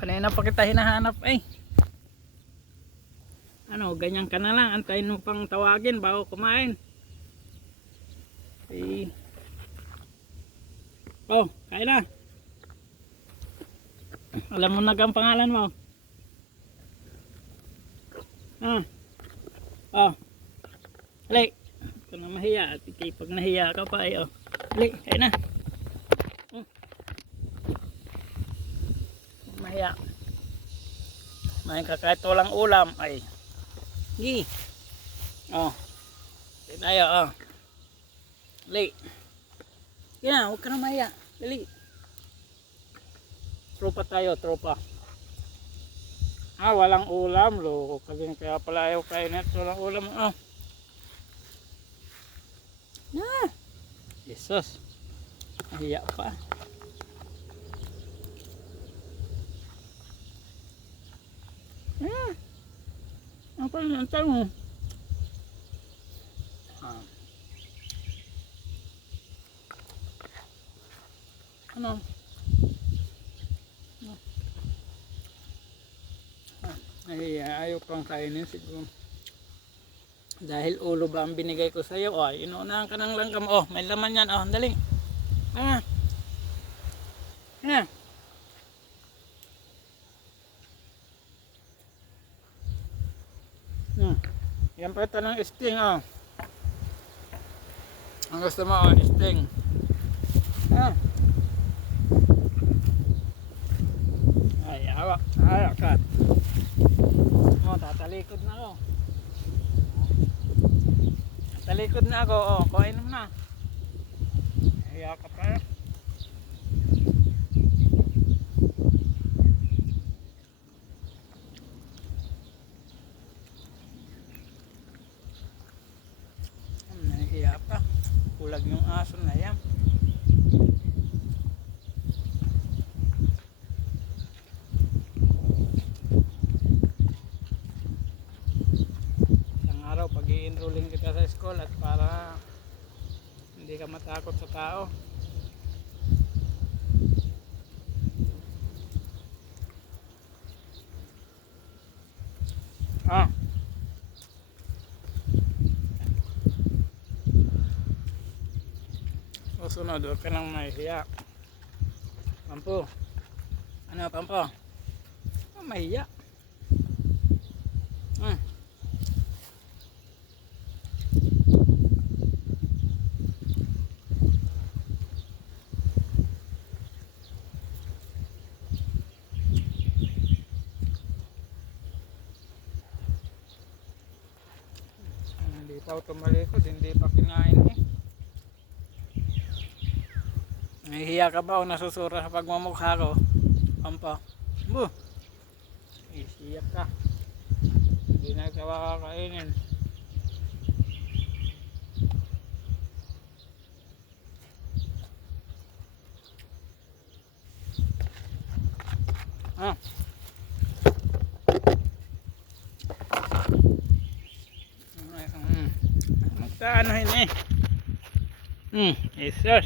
Kanina pa kita hinahanap eh. Ano, ganyan ka na lang. Antayin mo pang tawagin bago kumain. Eh. Oh, kain na. Alam mo na ang pangalan mo. Ah. Oh. Hali. Ito na mahiya. At pag nahiya ka pa eh. Oh. Hali, kain na. Mahiya. Mahin ka kahit walang ulam. Ay. Gi. Oh. Kain tayo. Oh. Hali. Yan, huwag ka na mahiya. Dali. Tropa tayo, tropa. Ah, walang ulam. Loko ka din. Kaya pala ayaw kain at walang ulam. Oh. Ah. Jesus. Mahiya pa. Ah. Apa yang tahu? Ah. Ano? Ay, ayaw kang kainin siguro. Dahil ulo ba ang binigay ko sa iyo? Oh, inuunahan ka ng langgam. Oh, may laman yan. Oh, dali. Ah. Ah. Yan pa ito ng sting. Oh. Ang gusto mo, oh, sting. Ah. Ay, hawak. Hawak ka. Oh, tatalikod na ako. Tatalikod na ako. Oh, kuhain mo na. Hiya ka pa. Nahihiya pa. Kulag yung aso na yan. Pag i-enrolling kita sa school at para hindi ka matakot sa tao. Ah. Susunod, huwag ka nang mahihiya. Pampo. Ano, Pampo? Oh, mahiya. Ah. Hindi pa ako tumalikod, hindi pa kinain eh. Nahihiya ka ba o nasusura sa pagmamukha ko? Pampa. Buh! Isiyak ka. Hindi na kawa kakainin. Ah. Magtaanohin eh. Jesus.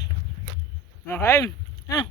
Okay? Ah.